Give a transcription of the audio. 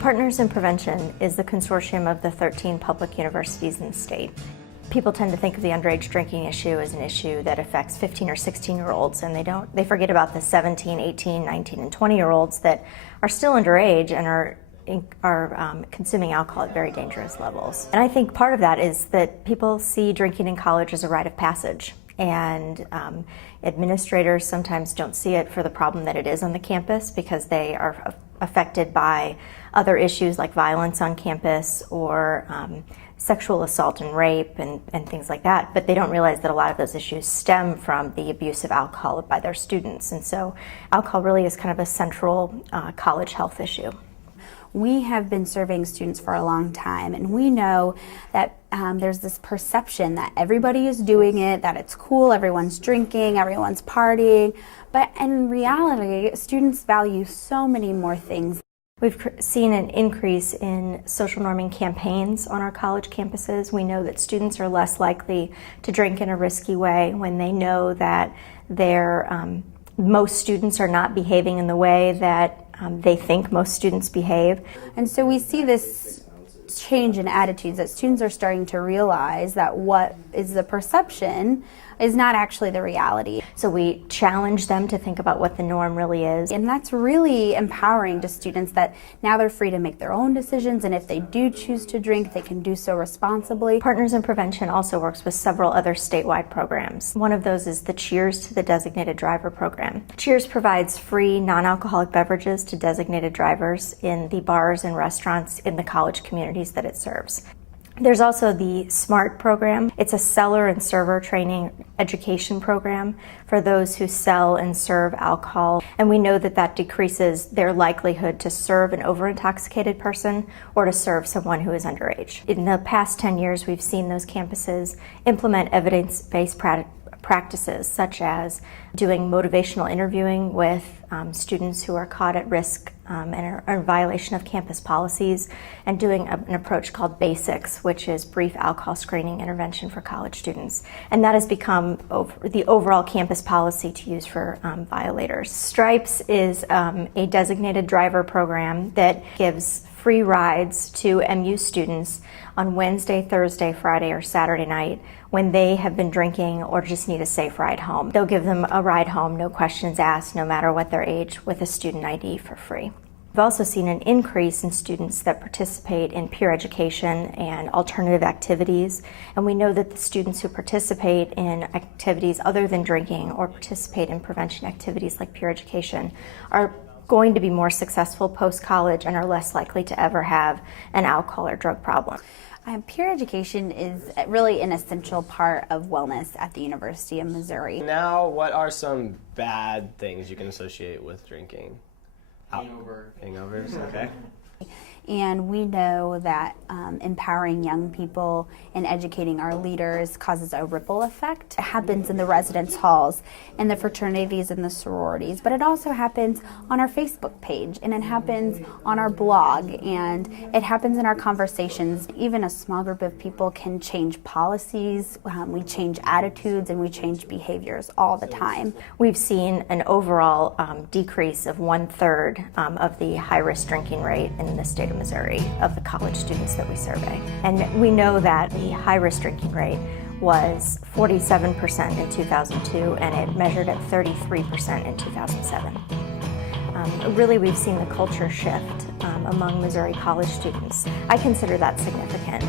Partners in Prevention is the consortium of the 13 public universities in the state. People tend to think of the underage drinking issue as an issue that affects 15 or 16-year-olds, and they forget about the 17, 18, 19, and 20-year-olds that are still underage and are consuming alcohol at very dangerous levels. And I think part of that is that people see drinking in college as a rite of passage, and administrators sometimes don't see it for the problem that it is on the campus because they are affected by other issues like violence on campus or sexual assault and rape and things like that, but they don't realize that a lot of those issues stem from the abuse of alcohol by their students. And so alcohol really is kind of a central college health issue. We have been surveying students for a long time, and we know that there's this perception that everybody is doing it, that it's cool, everyone's drinking, everyone's partying, but in reality, students value so many more things. We've seen an increase in social norming campaigns on our college campuses. We know that students are less likely to drink in a risky way when they know that most students are not behaving in the way that they think most students behave. And so we see this change in attitudes, that students are starting to realize that what is the perception is not actually the reality. So we challenge them to think about what the norm really is. And that's really empowering to students, that now they're free to make their own decisions, and if they do choose to drink, they can do so responsibly. Partners in Prevention also works with several other statewide programs. One of those is the Cheers to the Designated Driver program. Cheers provides free non-alcoholic beverages to designated drivers in the bars and restaurants in the college communities that it serves. There's also the SMART program. It's a seller and server training education program for those who sell and serve alcohol. And we know that that decreases their likelihood to serve an over-intoxicated person or to serve someone who is underage. In the past 10 years, we've seen those campuses implement evidence-based practices, such as doing motivational interviewing with students who are caught at risk and are in violation of campus policies, and doing an approach called BASICS, which is brief alcohol screening intervention for college students. And that has become the overall campus policy to use for violators. STRIPES is a designated driver program that gives free rides to MU students on Wednesday, Thursday, Friday, or Saturday night when they have been drinking or just need a safe ride home. They'll give them a ride home, no questions asked, no matter what their age, with a student ID for free. We've also seen an increase in students that participate in peer education and alternative activities, and we know that the students who participate in activities other than drinking or participate in prevention activities like peer education are going to be more successful post-college and are less likely to ever have an alcohol or drug problem. Peer education is really an essential part of wellness at the University of Missouri. Now, what are some bad things you can associate with drinking? Hangovers, okay. And we know that empowering young people and educating our leaders causes a ripple effect. It happens in the residence halls, in the fraternities and the sororities, but it also happens on our Facebook page, and it happens on our blog, and it happens in our conversations. Even a small group of people can change policies, we change attitudes, and we change behaviors all the time. We've seen an overall decrease of 1/3 of the high-risk drinking rate in the state of Missouri of the college students that we survey. And we know that the high-risk drinking rate was 47% in 2002, and it measured at 33% in 2007. Really, we've seen the culture shift among Missouri college students. I consider that significant.